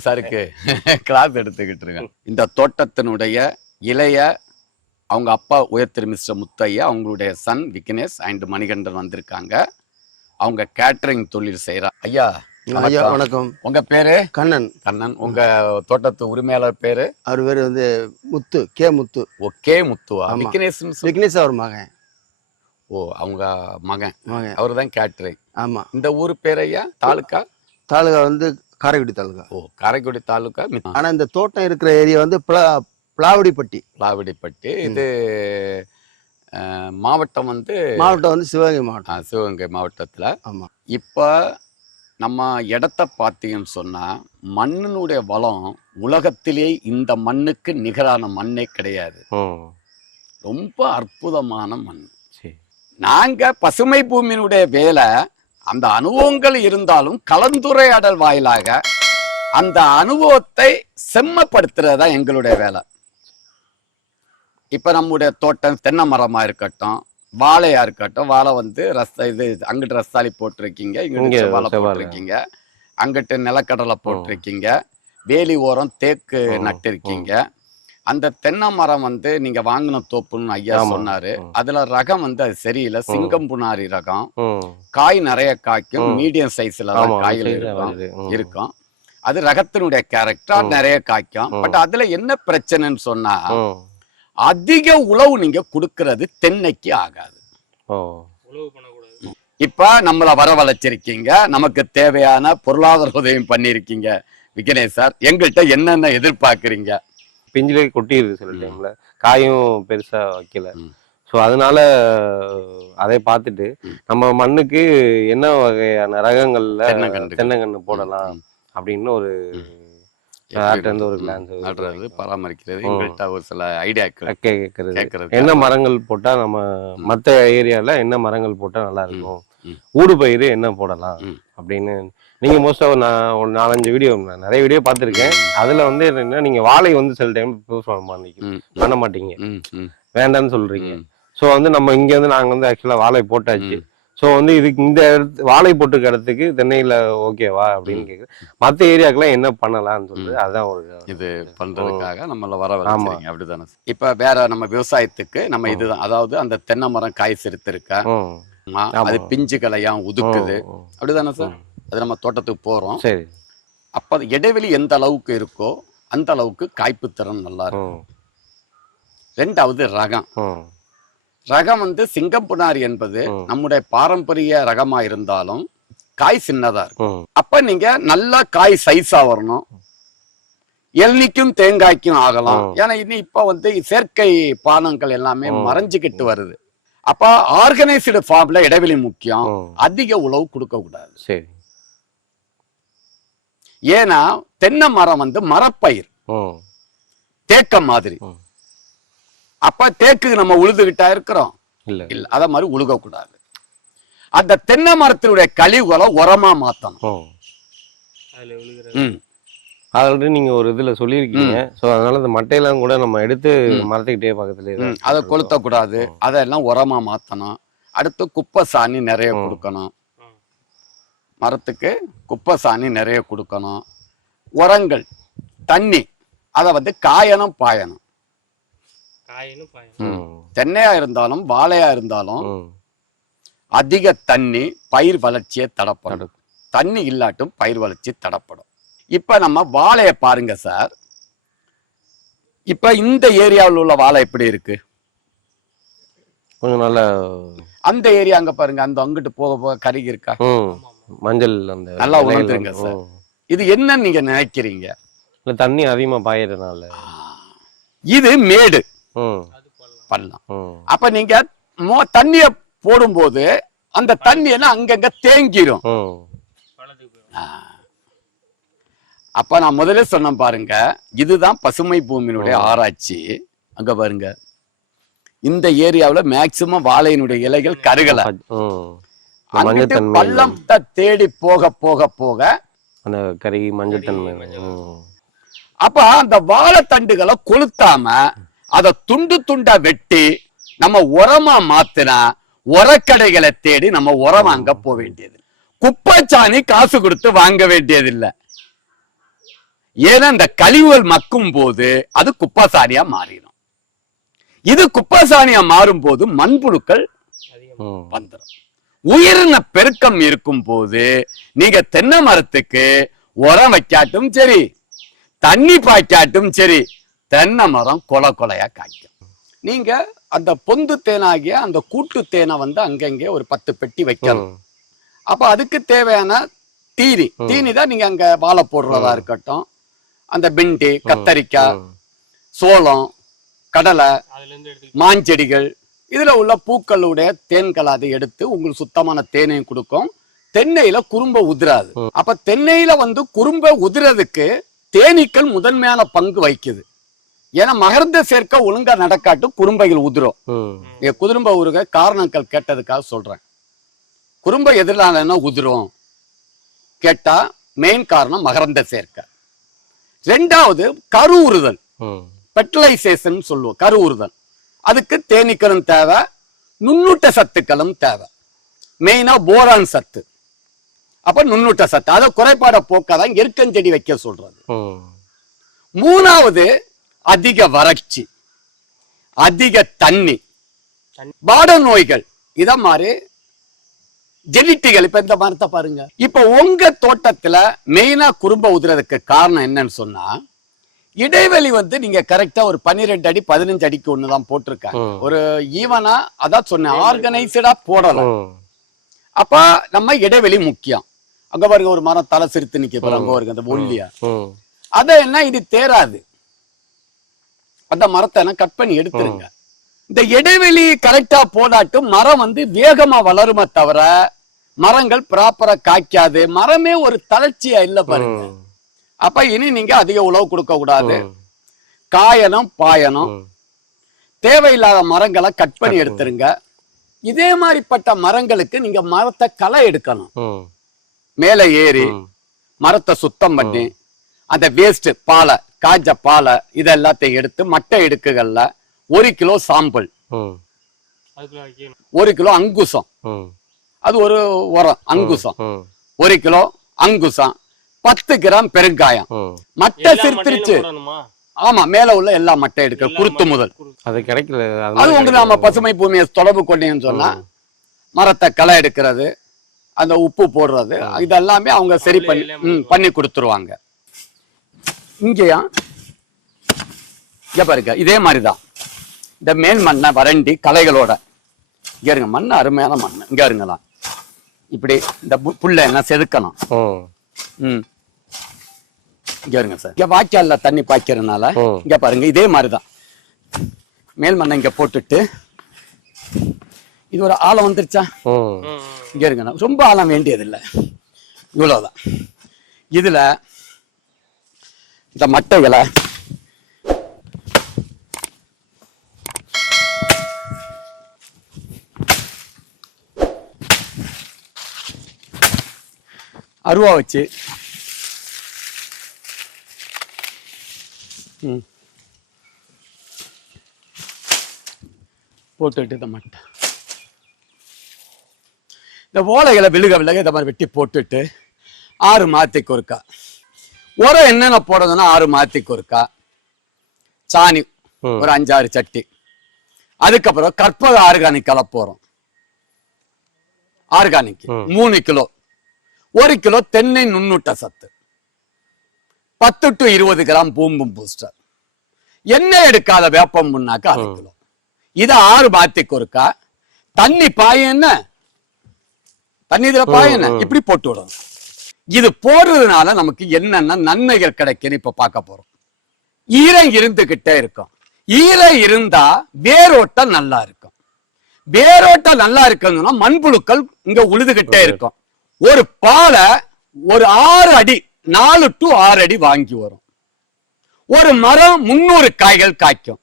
விக்னேஷ் சாருக்கு. கிளாஸ் எடுத்துக்கிட்டு இருக்கேன் இந்த தோட்டத்தினுடைய இளைய அவங்க அப்பா உயர் திரு மிஸ்டர் முத்தையா அவங்களுடைய சன் விக்னேஷ் அண்ட் மணிகண்டன் வந்திருக்காங்க. அவங்க கேட்டரிங் தொழில் செய்யறா ஐயா ஐயா வணக்கம். உங்க பேரு? கண்ணன். கண்ணன். உங்க தோட்டத்து உரிமையாளர் பேரு? அவர் பேர் வந்து முத்து கே முத்து. ஓகே முத்துவா? ஆமா. விக்னேஷ் விக்னேஷ் அவர் மகன். ஓ அவங்க மகன். மகன். அவர் தான் கேட்டரிங் ஆமா. இந்த ஊர் பேர் ஐயா? தாலுக்கா? தாலுகா வந்து காரைக்குடி தாலுகா. ஓ காரைக்குடி தாலுக்கா மி- ஆனா இந்த தோட்டம் இருக்கிற ஏரியா வந்து பிளா பிளாவடிப்பட்டி. லாவடிப்பட்டி இது மாவட்டம் வந்து மாவட்டம் வந்து சிவகங்கை மாவட்டம். சிவகங்கை மாவட்டத்தில். ஆமா. இப்போ நம்ம இடத்த பார்த்தீங்கன்னு சொன்னால் மண்ணினுடைய வளம் உலகத்திலே இந்த மண்ணுக்கு நிகரான மண்ணே கிடையாது. ரொம்ப அற்புதமான மண். சரி. நாங்கள் பசுமை பூமியினுடைய வேலை அந்த அனுபவங்கள் இருந்தாலும் கலந்துரையாடல் வாயிலாக அந்த அனுபவத்தை செம்மப்படுத்துறது தான் எங்களுடைய வேலை. இப்போ நம்முடைய தோட்டம் தென்னை மரமாக இருக்கட்டும் வாழையா இருக்கட்டும் வாழை வந்து ரஸ்த இது அங்கிட்டு ரஸ்தாளி போட்டிருக்கீங்க இங்க இங்கிட்டு செவ்வாழை. போட்டிருக்கீங்க அங்கிட்டு நிலக்கடலை போட்டிருக்கீங்க வேலி ஓரம் தேக்கு நட்டிருக்கீங்க அந்த தென்னை மரம் வந்து நீங்க வாங்கின தோப்புன்னு ஐயா. சொன்னாரு. அதுல ரகம் வந்து அது சரியில்லை. சிங்கம் புனாரி ரகம். காய் நிறைய காய்க்கும். மீடியம் சைஸ்ல தான் காய்கள் இருக்கும். அது ரகத்தினுடைய கேரக்டர். நிறைய காய்க்கும். பட் அதுல என்ன பிரச்சனைன்னு சொன்னா. அதிக உழவு நீங்க கொடுக்கறது தென்னைக்கு ஆகாது. ஓ. இப்ப நம்மள வரவழைச்சிருக்கீங்க. நமக்கு தேவையான பொருளாதார உதவியும் பண்ணிருக்கீங்க விக்னேஷ் சார் எங்கள்கிட்ட என்னென்ன எதிர்பார்க்கறீங்க? பிஞ்சிலே கொட்டிடுது சில. டைம்ல காயும் பெருசா வைக்கல. ஸோ அதனால அதை பார்த்துட்டு. நம்ம மண்ணுக்கு என்ன வகையான ரகங்கள்ல தென்னங்கன்று. போடலாம். அப்படின்னு ஒரு நடுறது பராமரிக்கிறது. எங்கள்கிட்ட ஒரு சில ஐடியாக்கள் கேட்கறது கேட்கறது என்ன மரங்கள் போட்டா நம்ம. மத்த ஏரியால என்ன மரங்கள் போட்டா நல்லா இருக்கும். ஊடு பயிர் என்ன போடலாம் ம். நீங்க மோஸ்டா நான் ஒரு நாலஞ்சு வீடியோ நான் நிறைய வீடியோ பார்த்துருக்கேன் அதுல வந்து என்னன்னா நீங்க வாழை வந்து சில டைம் ப்ரூவ் பண்ண மாட்டீங்க. பண்ண. வேண்டாம்னு சொல்றீங்க. ஸோ வந்து நம்ம இங்க வந்து நாங்க வந்து ஆக்சுவலா வாழை போட்டாச்சு. ஸோ வந்து இதுக்கு இந்த இடத்து வாழை போட்டுக்க இடத்துக்கு தென்னையில ஓகேவா அப்படின்னு கேக்குறேன் மற்ற ஏரியாக்கெல்லாம் என்ன பண்ணலாம்னு சொல்றது அதான் ஒரு இது பண்றதுக்காக நம்மள வர ஆமா. வச்சுறீங்க அப்படிதானே இப்ப வேற நம்ம விவசாயத்துக்கு நம்ம. இதுதான் அதாவது அந்த தென்னை மரம் காய் சிறுத்திருக்கா ம், அது. பிஞ்சு கலையாம் உதுக்குது. அப்படிதானே சார் அது நம்ம தோட்டத்துக்கு போறோம். சரி. அப்ப அது இடைவெளி எந்த அளவுக்கு இருக்கோ அந்த அளவுக்கு காய்ப்பு திறன் நல்லா இருக்கும். ரெண்டாவது ரகம். ரகம் வந்து சிங்கம்புனாரி என்பது. நம்முடைய பாரம்பரிய ரகமா இருந்தாலும் காய் சின்னதா இருக்கும். அப்ப நீங்க நல்லா காய் சைஸா வரணும். எள்னிக்கும் தேங்காய்க்கும் ஆகலாம். ஏன்னா இன்னும் இப்ப வந்து செயற்கை பானங்கள் எல்லாமே. மறைஞ்சுக்கிட்டு வருது. அப்ப ஆர்கனைஸ்டு ஃபார்ம்ல இடைவெளி முக்கியம். அதிக உழவு கொடுக்க கூடாது சரி. ஏன்னா தென்னை மரம் வந்து மரப்பயிர். ம், தேக்கம் மாதிரி. அப்ப தேக்கு நம்ம உழுதுகிட்டா இருக்கிறோம். இல்ல. இல்ல அத மாதிரி உழுக கூடாது அந்த தென்னை மரத்தினுடைய கழிவுகளை உரமா மாத்தணும். ஆல்ரெடி நீங்க ஒரு இதுல சொல்லியிருக்கீங்க. சோ அதனால இந்த மட்டையெல்லாம் கூட நம்ம எடுத்து. மரத்துக்கிட்டே பக்கத்துல அதை கொளுத்த கூடாது. அதெல்லாம் உரமா மாத்தணும். அடுத்து குப்பை சாணி நிறைய. கொடுக்கணும். மரத்துக்கு குப்பை சாணி நிறைய கொடுக்கணும். உரங்கள் தண்ணி அதை வந்து காயணும் பாயணும். தென்னையா இருந்தாலும் வாழையா இருந்தாலும். அதிக தண்ணி பயிர் வளர்ச்சியை தடப்படும். தண்ணி இல்லாட்டும் பயிர் வளர்ச்சி தடப்படும். இப்ப நம்ம வாழையை பாருங்க சார். இப்ப இந்த ஏரியாவில் உள்ள வாழை எப்படி இருக்கு? கொஞ்சம் நல்ல அந்த ஏரியா அங்க பாருங்க அந்த அங்கிட்டு போக போக கருகி இருக்கா? மஞ்சள் அந்த நல்லா உணர்ந்துருங்க சார். இது என்னன்னு நீங்க நினைக்கிறீங்க? இல்ல தண்ணி அதிகமா பாயறதுனால. இது மேடு. ம், அது போடலாம் பண்ணலாம். ம். அப்ப நீங்க தண்ணிய போடும்போது அந்த தண்ணி எல்லாம் அங்கங்க தேங்கிரும். அப்ப நான் முதல்ல சொன்னேன் பாருங்க இதுதான் பசுமை பூமியினுடைய. ஆராய்ச்சி. அங்க பாருங்க. இந்த ஏரியாவுல மேக்சிமம் வாழையினுடைய இலைகள் கருகல. ம். அங்கிட்டு மஞ்சத்தன்மை பள்ளத்தை தேடி போக போக போக அந்த கறி மஞ்சள் தன்மை. மஞ்சள் ம். அப்ப அந்த வாழைத்தண்டுகளை கொளுத்தாம அதை துண்டு துண்டா வெட்டி நம்ம உரமா மாத்தினா உரக்கடைகளை தேடி நம்ம உரம் வாங்க போக வேண்டியது குப்பைச்சாணி காசு கொடுத்து வாங்க வேண்டியதில்லை. ஏன்னா இந்த கழிவுகள் மக்கும் போது அது குப்பசானியா மாறிடும். இது குப்பசானியா மாறும் போது மண்புழுக்கள். வந்துடும் உயிரின பெருக்கம் இருக்கும் போது நீங்க தென்னை மரத்துக்கு உரம் வைக்காட்டும் சரி தண்ணி பாய்க்காட்டும் சரி தென்னை மரம் கொலை கொலையா காய்க்கும். நீங்க அந்த பொந்து தேனாகிய அந்த கூட்டு தேனை வந்து அங்கங்கே ஒரு பத்து பெட்டி வைக்கணும். அப்ப அதுக்கு தேவையான தீனி தீனி தான் நீங்க அங்க வாழை போடுறதா இருக்கட்டும். அந்த பிண்டி கத்தரிக்காய். சோளம் கடலை மாஞ்செடிகள் இதுல உள்ள பூக்களுடைய தேன்களை அதை எடுத்து உங்களுக்கு சுத்தமான தேனையும் கொடுக்கும். தென்னையில குறும்ப உதிராது. அப்ப தென்னையில வந்து குறும்ப உதிரதுக்கு தேனீக்கள் முதன்மையான பங்கு வகிக்குது. ஏன்னா மகர்ந்த சேர்க்க ஒழுங்கா நடக்காட்டு குறும்பைகள் உதிரும். நீங்க குறும்ப உருக காரணங்கள் கேட்டதுக்காக சொல்றேன். குறும்ப எதிரான உதிரும். கேட்டா மெயின் காரணம் மகரந்த சேர்க்கை. ரெண்டாவது கரு உறுதல். ம். ஃபெர்டிலைசேஷன் சொல்லுவோம். கரு உறுதல். அதுக்கு தேனீக்களும் தேவை நுண்ணூட்ட சத்துக்களும் தேவை. மெயினா போரான் சத்து. அப்ப நுண்ணூட்ட சத்து. அதை குறைபாட போக்காதான் எருக்கஞ்செடி வைக்க சொல்றது. மூணாவது அதிக வறட்சி. அதிக தண்ணி. வாட நோய்கள். இத மாதிரி ஜெனிட்டிகள் இப்ப இந்த மரத்தை பாருங்க. இப்ப உங்க தோட்டத்துல மெயினா குறும்ப உதுறதுக்கு காரணம் என்னன்னு சொன்னா இடைவெளி வந்து நீங்க கரெக்டா ஒரு பன்னிரெண்டு அடி பதினஞ்சு அடிக்கு ஒண்ணுதான் போட்டிருக்காங்க. ஒரு ஈவனா அதான் சொன்னேன் ஆர்கனைஸ்டா போடலாம். அப்ப நம்ம இடைவெளி முக்கியம். அங்க பாருங்க ஒரு மரம் தலை சிரித்து நிக்க அங்க பாருங்க அந்த ஒல்லியா. அத என்ன இது தேராது அந்த மரத்தை கட் பண்ணி எடுத்துருங்க. இந்த இடைவெளி கரெக்டா போடாட்டும் மரம் வந்து வேகமா வளருமே தவிர மரங்கள் ப்ராப்பரா காய்க்காது. மரமே ஒரு தளர்ச்சியா இல்ல பாருங்க. அப்ப இனி நீங்க அதிக உழவு கொடுக்க கூடாது. காயணும் பாயணும். தேவையில்லாத மரங்களை கட் பண்ணி எடுத்துருங்க இதே மாதிரிப்பட்ட மரங்களுக்கு நீங்க மரத்தை களை எடுக்கணும். மேலே ஏறி. மரத்தை சுத்தம் பண்ணி அந்த வேஸ்ட் பாலை காய்ச்ச பாலை இது எல்லாத்தையும் எடுத்து மட்டை இடுக்குகள்ல ஒரு கிலோ சாம்பல் ஒரு கிலோ அங்குசம். அது ஒரு உரம் அங்குசம். ஒரு கிலோ அங்குசம் பத்து கிராம் பெருங்காயம். மட்டை சிரித்திருச்சு ஆமா மேல உள்ள எல்லா மட்டை எடுக்க குருத்து முதல். அது கிடைக்கல அது நம்ம கிடைக்கல. பசுமை பூமியை தொடர்பு கொண்டீங்கன்னு சொன்னா மரத்தை களை எடுக்கிறது அந்த உப்பு போடுறது இதெல்லாமே அவங்க சரி பண்ணி பண்ணி கொடுத்துருவாங்க. இங்கேயா? இங்க பாருங்க இதே மாதிரிதான். இந்த மேல் மண்ணை வறண்டி களைகளோட. இங்க இருங்க மண் அருமையான மண். இங்க இருங்கலாம். இப்படி இந்த பு- புல்லை எல்லாம் செதுக்கணும். ம். இங்க இருங்க சார். இங்க வாய்க்கால்ல தண்ணி பாய்க்கிறதுனால. இங்க பாருங்க இதே மாதிரிதான். மேல் மண்ணை இங்க போட்டுட்டு இது ஒரு ஆழம் வந்துருச்சா. இங்க இருங்க ரொம்ப ஆழம் வேண்டியதில்லை. இவ்வளவுதான். இதுல இந்த மட்டைகளை அருவா வச்சு போட்டுட்டு இந்த மட்டை இந்த ஓலைகளை விழுக விழுக இந்த மாதிரி வெட்டி போட்டுட்டு ஆறு மாத்திக்கு ஒருக்கா உரம் என்னென்ன போடுறதுன்னா ஆறு மாத்திக்கு ஒருக்கா சாணி. ஒரு அஞ்சாறு சட்டி. அதுக்கப்புறம் கற்பக ஆர்கானிக் கலப்போறோம் ஆர்கானிக். மூணு கிலோ. ஒரு கிலோ தென்னை நுண்ணூட்ட சத்து. பத்து டு இருபது கிராம் பூம்பும் பூஸ்டர் எண்ணெய் எடுக்காத வேப்பம் அரை கிலோ. இது ஆறு பாத்திக்கு ஒருக்கா. தண்ணி பாய என்ன? தண்ணி இதுல பாய என்ன? இப்படி போட்டு விடணும். இது போடுறதுனால நமக்கு என்னென்ன நன்மைகள் கிடைக்குன்னு இப்ப பார்க்க போறோம். ஈரம் இருந்துகிட்டே இருக்கும். ஈரம் இருந்தா வேரோட்டம் நல்லா இருக்கும். வேரோட்டம் நல்லா இருக்குங்கன்னா மண்புழுக்கள் இங்க உழுதுகிட்டே இருக்கும். ஒரு பாலை ஒரு ஆறு அடி நாலு டு ஆறு அடி வாங்கி வரும். ஒரு மரம் முன்னூறு காய்கள் காய்க்கும்.